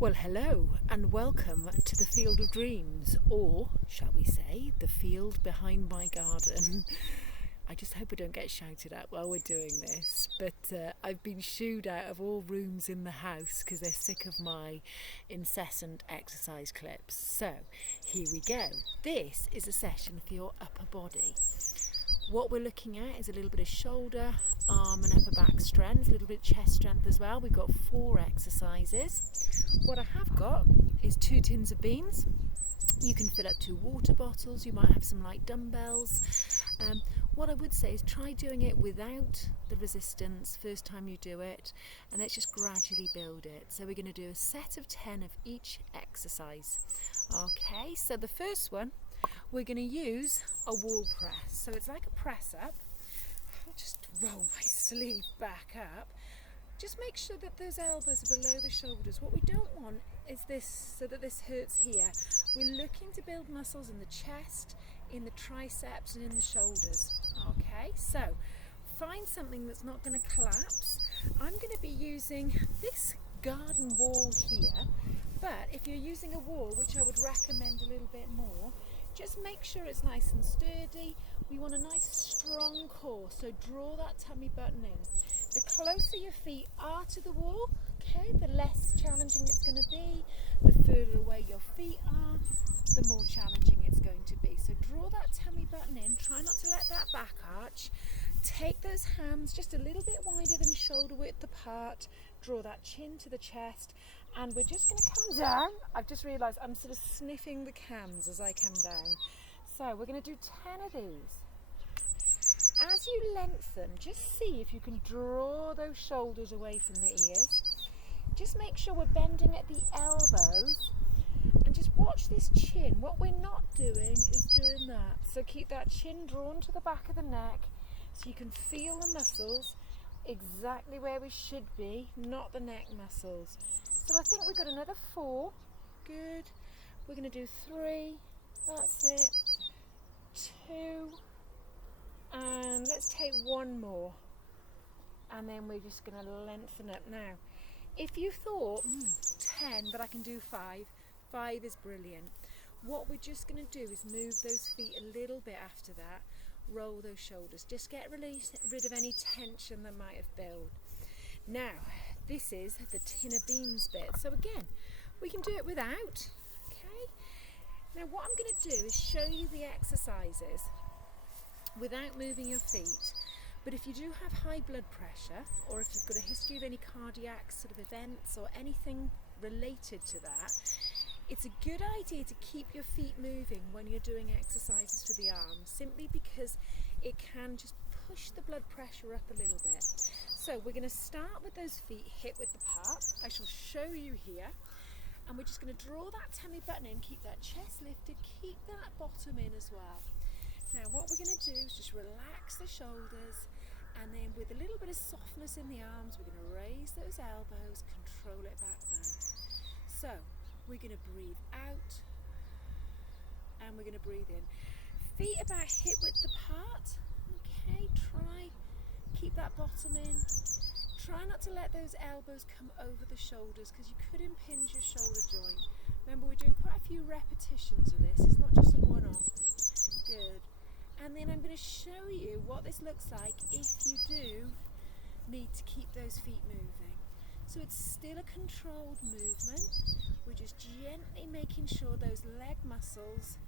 Well, hello and welcome to the Field of Dreams, or shall we say, the field behind my garden. I just hope I don't get shouted at while we're doing this, but I've been shooed out of all rooms in the house because they're sick of my incessant exercise clips. So here we go. This is a session for your upper body. What we're looking at is a little bit of shoulder, arm and upper back strength, a little bit of chest strength as well. We've got 4 exercises. What I have got is 2 tins of beans. You can fill up 2 water bottles, you might have some light dumbbells. What I would say is try doing it without the resistance first time you do it, and let's just gradually build it. So we're going to do a set of 10 of each exercise. Okay, so the first one, we're going to use a wall press. So it's like a press up. I'll just roll my sleeve back up. Just make sure that those elbows are below the shoulders. What we don't want is this, so that this hurts here. We're looking to build muscles in the chest, in the triceps and in the shoulders. Okay, so find something that's not going to collapse. I'm going to be using this garden wall here, but if you're using a wall, which I would recommend a little bit more, just make sure it's nice and sturdy. We want a nice strong core, so draw that tummy button in. The closer your feet are to the wall, okay, the less challenging it's going to be. The further away your feet are, the more challenging it's going to be. So draw that tummy button in, try not to let that back arch. Take those hands just a little bit wider than shoulder width apart. Draw that chin to the chest, and we're just going to come down. I've just realised I'm sort of sniffing the cans as I come down. So we're going to do 10 of these. As you lengthen, just see if you can draw those shoulders away from the ears. Just make sure we're bending at the elbows, and just watch this chin. What we're not doing is doing that. So keep that chin drawn to the back of the neck so you can feel the muscles exactly where we should be, not the neck muscles. So I think we've got another 4. Good. We're going to do 3. That's it. 2. And let's take 1 more. And then we're just going to lengthen up now. If you thought, 10, but I can do 5, 5 is brilliant. What we're just going to do is move those feet a little bit after that. Roll those shoulders. Just get rid of any tension that might have built. Now, this is the tin of beans bit. So again, we can do it without. Okay. Now what I'm going to do is show you the exercises without moving your feet. But if you do have high blood pressure, or if you've got a history of any cardiac sort of events or anything related to that, it's a good idea to keep your feet moving when you're doing exercises for the arms, simply because it can just push the blood pressure up a little bit. So we're going to start with those feet hip width apart. I shall show you here, and we're just going to draw that tummy button in, keep that chest lifted, keep that bottom in as well. Now what we're going to do is just relax the shoulders, and then with a little bit of softness in the arms, we're going to raise those elbows, control it back down. So we're going to breathe out, and we're going to breathe in. Feet about hip width apart. Okay, keep that bottom in. Try not to let those elbows come over the shoulders, because you could impinge your shoulder joint. Remember, we're doing quite a few repetitions of this. It's not just a one-off. Good. And then I'm going to show you what this looks like if you do need to keep those feet moving. So it's still a controlled movement. We're just gently making sure those leg muscles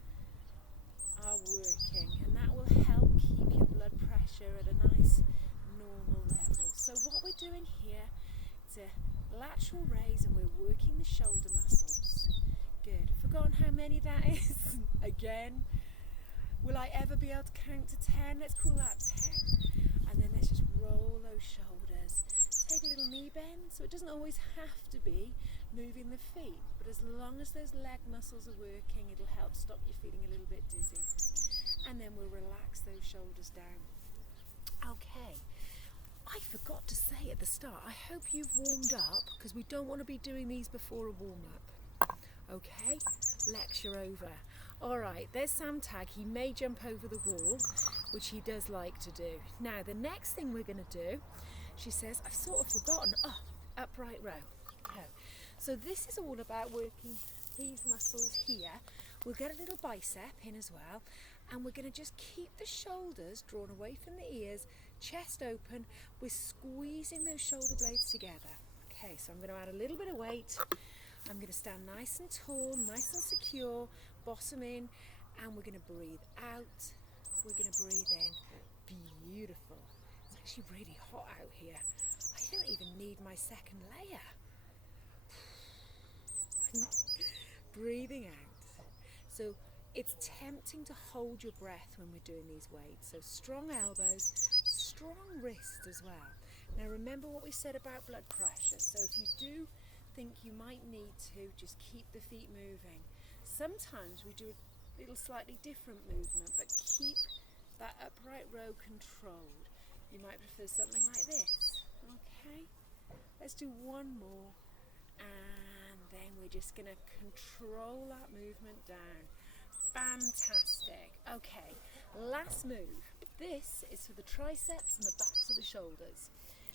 are working, and that will help keep your blood pressure at a nice normal level. So what we're doing here is a lateral raise, and we're working the shoulder muscles. Good. Forgotten how many that is? Again. Will I ever be able to count to 10? Let's call that 10. And then let's just roll those shoulders. Take a little knee bend, so it doesn't always have to be moving the feet, but as long as those leg muscles are working, it'll help stop you feeling a little bit dizzy. And then we'll relax those shoulders down. Okay, I forgot to say at the start, I hope you've warmed up, because we don't want to be doing these before a warm-up. Okay, lecture over. Alright, there's Sarah Tagg. He may jump over the wall, which he does like to do. Now, the next thing we're going to do, she says, I've sort of forgotten, upright row. Okay. So this is all about working these muscles here. We'll get a little bicep in as well, and we're going to just keep the shoulders drawn away from the ears, chest open. We're squeezing those shoulder blades together. Okay, so I'm going to add a little bit of weight. I'm going to stand nice and tall, nice and secure, bottom in, and we're going to breathe out. We're going to breathe in. Beautiful. It's actually really hot out here. I don't even need my second layer. Breathing out. So it's tempting to hold your breath when we're doing these weights. So strong elbows, strong wrists as well. Now remember what we said about blood pressure. So if you do think you might need to, just keep the feet moving. Sometimes we do a little slightly different movement, but keep that upright row controlled. You might prefer something like this. Okay, let's do one more, and then we're just going to control that movement down. Fantastic. Okay, last move. This is for the triceps and the backs of the shoulders.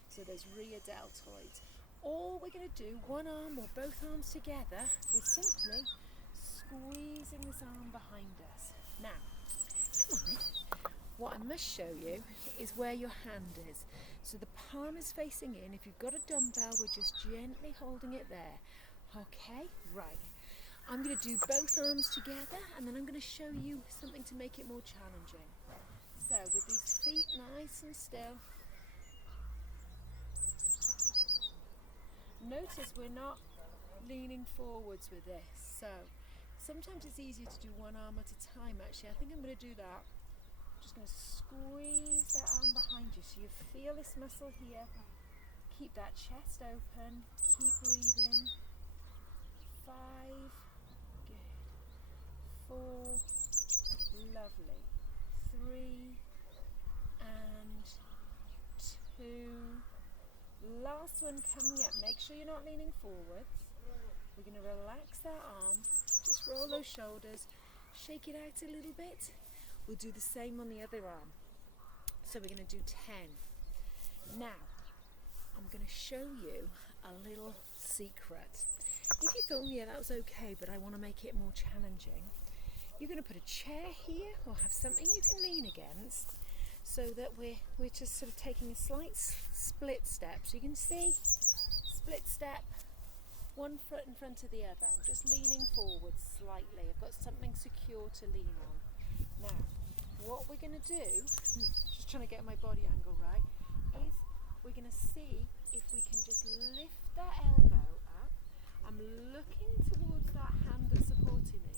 So there's rear deltoids. All we're going to do, one arm or both arms together, we're simply squeezing this arm behind us. Now, come on in. What I must show you is where your hand is. So the palm is facing in. If you've got a dumbbell, we're just gently holding it there. Okay, right. I'm going to do both arms together, and then I'm going to show you something to make it more challenging. So with these feet nice and still, notice we're not leaning forwards with this. So sometimes it's easier to do one arm at a time. Actually, I think I'm going to do that. I'm just going to squeeze that arm behind you so you feel this muscle here. Keep that chest open. Keep breathing. 5, good. 4, lovely. 3 and 2. Last one coming up. Make sure you're not leaning forwards. We're going to relax that arm. Just roll those shoulders. Shake it out a little bit. We'll do the same on the other arm. So we're going to do 10. Now, I'm going to show you a little secret. If you thought, yeah, that was okay, but I want to make it more challenging, you're going to put a chair here or have something you can lean against, so that we're just sort of taking a slight split step. So you can see, split step, one foot in front of the other. I'm just leaning forward slightly. I've got something secure to lean on. Now, what we're going to do, just trying to get my body angle right, is we're going to see if we can just lift that elbow up. I'm looking towards that hand that's supporting me,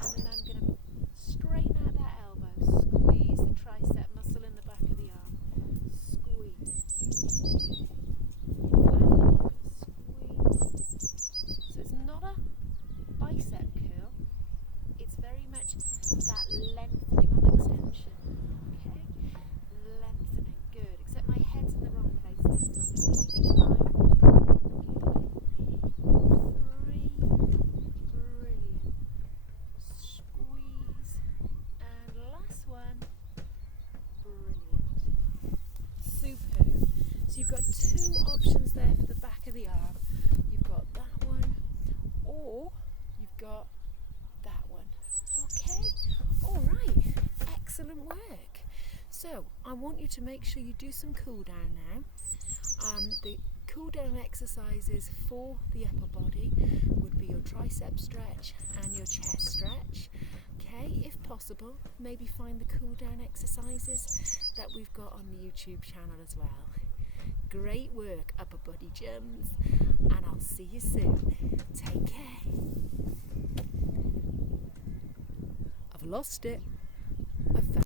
and then I'm going to straighten out that elbow, squeeze the tricep muscle in the back of the arm, squeeze, squeeze. So it's not a bicep curl, it's very much that lengthening on extension, okay? Lengthening, good, except my head's in the wrong place now, so I'm going to keep it aligned. 3, brilliant. Squeeze, and last one, brilliant. Superb. So you've got 2 options there for the back of the arm. You've got that one, or you've got that one. Okay, all right, excellent work. So I want you to make sure you do some cool down now. The cool down exercises for the upper body would be your tricep stretch and your chest stretch. Okay, if possible, maybe find the cool down exercises that we've got on the YouTube channel as well. Great work, upper body gyms, and I'll see you soon. Take care. I've lost it.